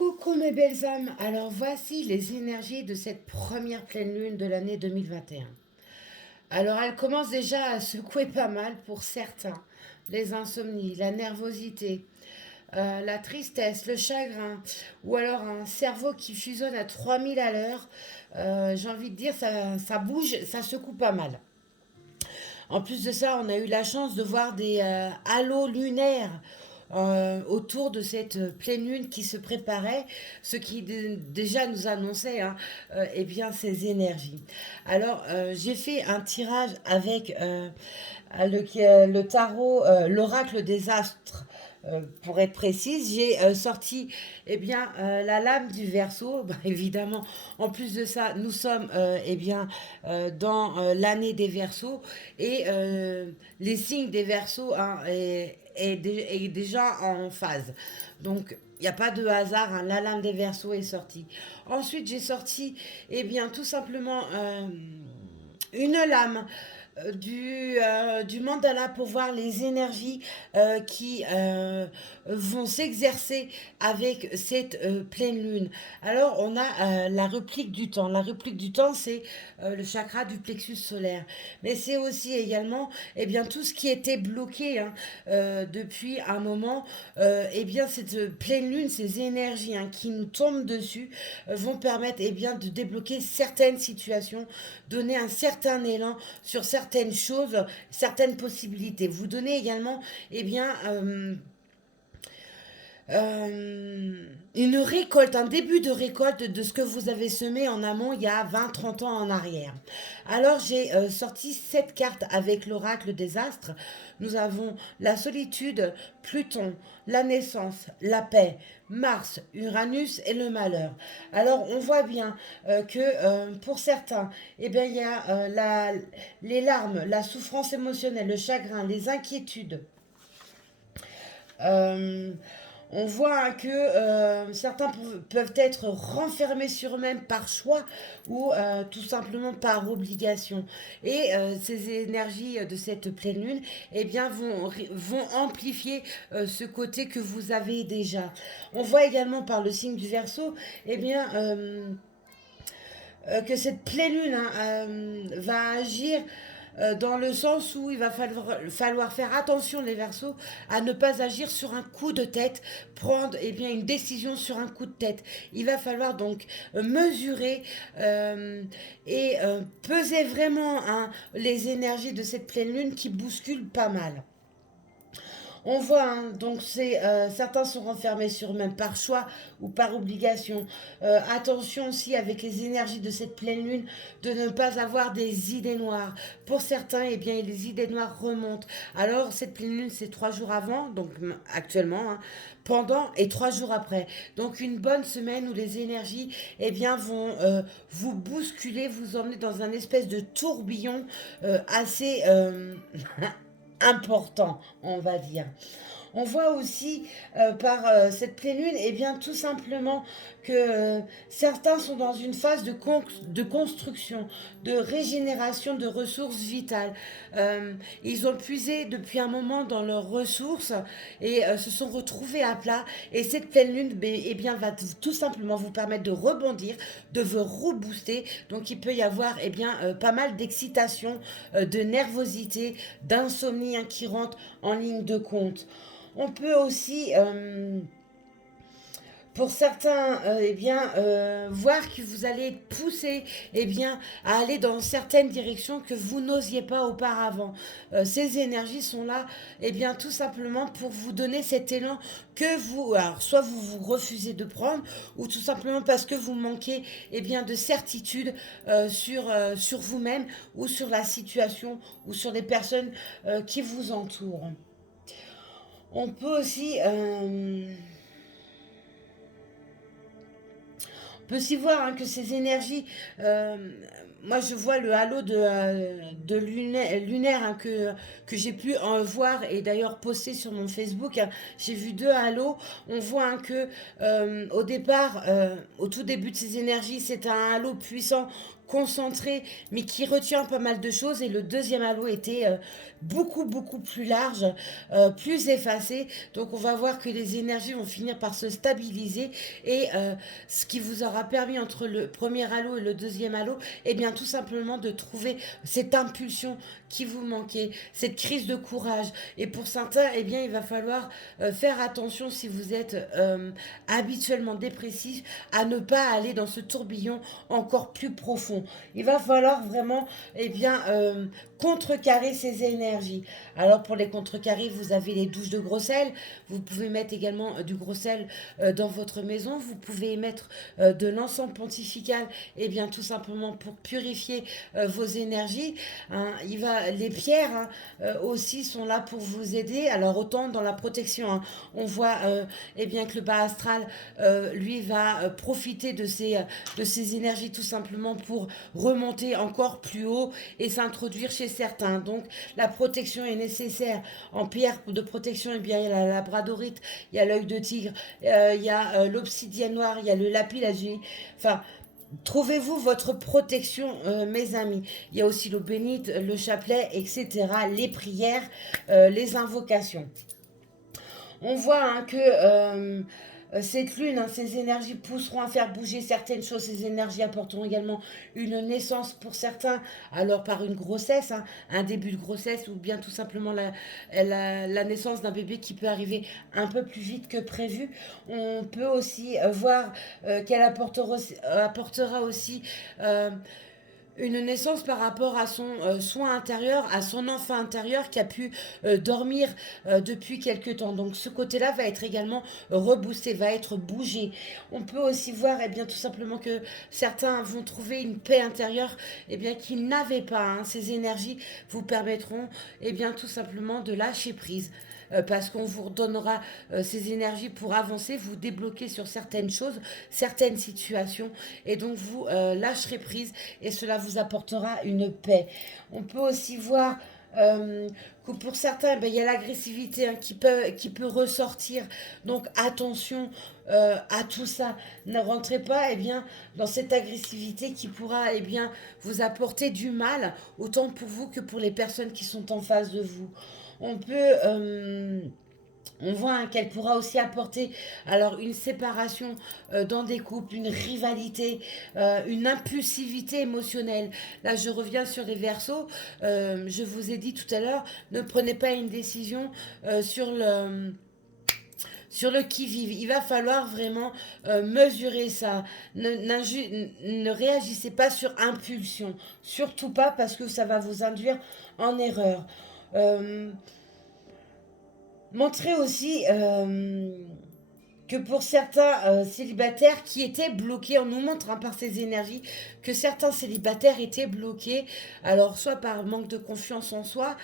Coucou mes belles âmes, alors voici les énergies de cette première pleine lune de l'année 2021. Alors elle commence déjà à secouer pas mal pour certains. Les insomnies, la nervosité, la tristesse, le chagrin, ou alors un cerveau qui fusionne à 3000 à l'heure. J'ai envie de dire, ça bouge, ça secoue pas mal. En plus de ça, on a eu la chance de voir des halos lunaires autour de cette pleine lune qui se préparait, ce qui déjà nous annonçait eh bien, ces énergies. Alors, j'ai fait un tirage avec le tarot, l'oracle des astres. Pour être précise, j'ai sorti eh bien, la lame du Verseau. Bah, évidemment, en plus de ça, nous sommes eh bien, dans l'année des Verseaux et les signes des Verseaux est déjà en phase. Donc, il n'y a pas de hasard, hein, la lame des Verseaux est sortie. Ensuite, j'ai sorti eh bien, tout simplement une lame du mandala pour voir les énergies qui vont s'exercer avec cette pleine lune. Alors, on a la réplique du temps. La réplique du temps, c'est le chakra du plexus solaire. Mais c'est aussi également eh bien, tout ce qui était bloqué depuis un moment. Eh bien, cette pleine lune, ces énergies qui nous tombent dessus vont permettre eh bien, de débloquer certaines situations, donner un certain élan sur certaines choses, certaines possibilités. Vous donnez également eh bien, une récolte, un début de récolte de ce que vous avez semé en amont il y a 20-30 ans en arrière. Alors j'ai sorti 7 cartes avec l'oracle des astres. Nous avons la solitude, Pluton, la naissance, la paix, Mars, Uranus et le malheur. Alors on voit bien que pour certains, eh bien, il y a les larmes, la souffrance émotionnelle, le chagrin, les inquiétudes. Euh, on voit que certains peuvent être renfermés sur eux-mêmes par choix ou tout simplement par obligation. Et ces énergies de cette pleine lune eh bien, vont amplifier ce côté que vous avez déjà. On voit également par le signe du Verseau eh bien, que cette pleine lune va agir dans le sens où il va falloir faire attention les Verseaux à ne pas agir sur un coup de tête, prendre eh bien, une décision sur un coup de tête. Il va falloir donc mesurer et peser vraiment les énergies de cette pleine lune qui bousculent pas mal. On voit, donc certains sont renfermés sur eux-mêmes par choix ou par obligation. Attention aussi avec les énergies de cette pleine lune de ne pas avoir des idées noires. Pour certains, eh bien, les idées noires remontent. Alors cette pleine lune, c'est 3 jours avant, donc actuellement, pendant et 3 jours après. Donc une bonne semaine où les énergies eh bien, vont vous bousculer, vous emmener dans un espèce de tourbillon assez important, on va dire. On voit aussi par cette pleine lune, et bien tout simplement que certains sont dans une phase de construction, de régénération de ressources vitales. Ils ont puisé depuis un moment dans leurs ressources et se sont retrouvés à plat. Et cette pleine lune, eh bien, va tout simplement vous permettre de rebondir, de vous rebooster. Donc il peut y avoir eh bien, pas mal d'excitation, de nervosité, d'insomnie qui rentre en ligne de compte. On peut aussi, pour certains, eh bien, voir que vous allez être poussé eh bien, à aller dans certaines directions que vous n'osiez pas auparavant. Ces énergies sont là eh bien, tout simplement pour vous donner cet élan que vous, alors, soit vous refusez de prendre, ou tout simplement parce que vous manquez eh bien, de certitude sur vous-même, ou sur la situation, ou sur les personnes qui vous entourent. On peut aussi peut aussi voir que ces énergies, moi je vois le halo de lunaire que j'ai pu en voir et d'ailleurs poster sur mon Facebook. J'ai vu 2 halos. On voit que au départ, au tout début de ces énergies, c'est un halo puissant concentré, mais qui retient pas mal de choses. Et le deuxième halo était beaucoup plus large, plus effacé. Donc on va voir que les énergies vont finir par se stabiliser et ce qui vous aura permis entre le premier halo et le deuxième halo, eh bien tout simplement de trouver cette impulsion qui vous manquait, cette crise de courage. Et pour certains, eh bien il va falloir faire attention si vous êtes habituellement dépressif à ne pas aller dans ce tourbillon encore plus profond. Il va falloir vraiment eh bien contrecarrer ces énergies. Alors pour les contrecarrer, vous avez les douches de gros sel. Vous pouvez mettre également du gros sel dans votre maison. Vous pouvez mettre de l'encens pontifical, et bien tout simplement pour purifier vos énergies. Hein. Les pierres aussi sont là pour vous aider. Alors autant dans la protection, hein, on voit eh bien que le bas astral lui va profiter de ces énergies tout simplement pour remonter encore plus haut et s'introduire chez certains. Donc la protection est nécessaire. En pierre de protection, eh bien, il y a la labradorite, il y a l'œil de tigre, il y a l'obsidienne noire, il y a le lapis lazuli. Enfin, trouvez-vous votre protection, mes amis. Il y a aussi l'eau bénite, le chapelet, etc. Les prières, les invocations. On voit hein, que cette lune, hein, ces énergies pousseront à faire bouger certaines choses. Ces énergies apporteront également une naissance pour certains, alors par une grossesse, hein, un début de grossesse ou bien tout simplement la naissance d'un bébé qui peut arriver un peu plus vite que prévu. On peut aussi voir qu'elle apportera aussi une naissance par rapport à son soin intérieur, à son enfant intérieur qui a pu dormir depuis quelque temps. Donc ce côté-là va être également reboosté, va être bougé. On peut aussi voir eh bien, tout simplement que certains vont trouver une paix intérieure eh bien, qu'ils n'avaient pas. Hein. Ces énergies vous permettront eh bien, tout simplement de lâcher prise. Parce qu'on vous redonnera ces énergies pour avancer, vous débloquer sur certaines choses, certaines situations, et donc vous lâcherez prise et cela vous apportera une paix. On peut aussi voir que pour certains, ben, il y a l'agressivité hein, qui peut ressortir. Donc attention à tout ça. Ne rentrez pas eh bien, dans cette agressivité qui pourra eh bien, vous apporter du mal, autant pour vous que pour les personnes qui sont en face de vous. On peut on voit hein, qu'elle pourra aussi apporter alors une séparation dans des couples, une rivalité, une impulsivité émotionnelle. Là, je reviens sur les versos. Je vous ai dit tout à l'heure, ne prenez pas une décision sur le qui-vive. Il va falloir vraiment mesurer ça. Ne réagissez pas sur impulsion. Surtout pas parce que ça va vous induire en erreur. Euh, Montrer aussi que pour certains célibataires qui étaient bloqués, on nous montre hein, par ces énergies que certains célibataires étaient bloqués, alors soit par manque de confiance en soi,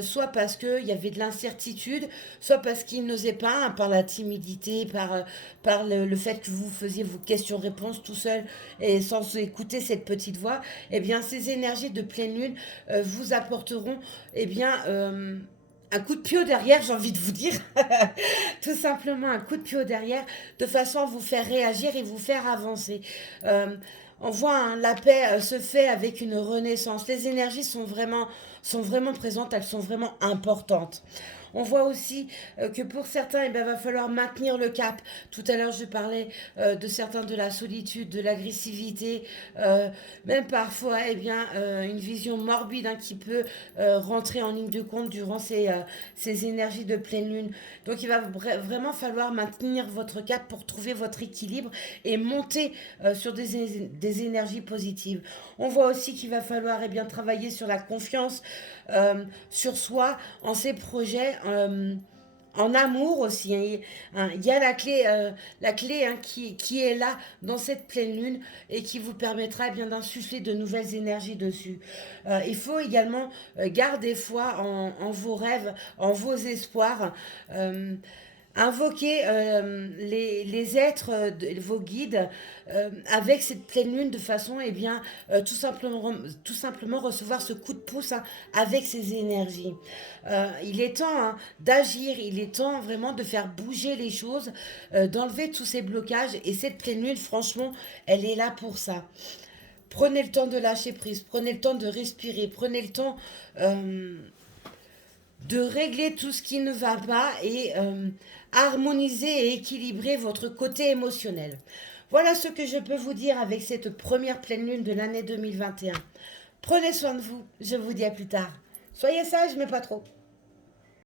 soit parce qu'il y avait de l'incertitude, soit parce qu'ils n'osaient pas, hein, par la timidité, par le fait que vous faisiez vos questions-réponses tout seul et sans écouter cette petite voix, eh bien ces énergies de pleine lune vous apporteront eh bien un coup de pied au derrière, j'ai envie de vous dire. Tout simplement un coup de pied au derrière, de façon à vous faire réagir et vous faire avancer. On voit hein, la paix se fait avec une renaissance. Les énergies sont vraiment présentes, elles sont vraiment importantes. On voit aussi que pour certains, il va falloir maintenir le cap. Tout à l'heure, je parlais de certains de la solitude, de l'agressivité, même parfois eh bien, une vision morbide hein, qui peut rentrer en ligne de compte durant ces énergies de pleine lune. Donc il va vraiment falloir maintenir votre cap pour trouver votre équilibre et monter sur des énergies positives. On voit aussi qu'il va falloir eh bien, travailler sur la confiance, sur soi, en ses projets. En amour aussi, hein. Il y a la clé hein, qui est là dans cette pleine lune et qui vous permettra eh bien d'insuffler de nouvelles énergies dessus. Il faut également garder foi en vos rêves, en vos espoirs. Invoquer les êtres, vos guides, avec cette pleine lune de façon, eh bien, tout simplement recevoir ce coup de pouce hein, avec ces énergies. Il est temps hein, d'agir, il est temps vraiment de faire bouger les choses, d'enlever tous ces blocages. Et cette pleine lune, franchement, elle est là pour ça. Prenez le temps de lâcher prise, prenez le temps de respirer, prenez le temps euh, de régler tout ce qui ne va pas et harmoniser et équilibrer votre côté émotionnel. Voilà ce que je peux vous dire avec cette première pleine lune de l'année 2021. Prenez soin de vous, je vous dis à plus tard. Soyez sages, mais pas trop.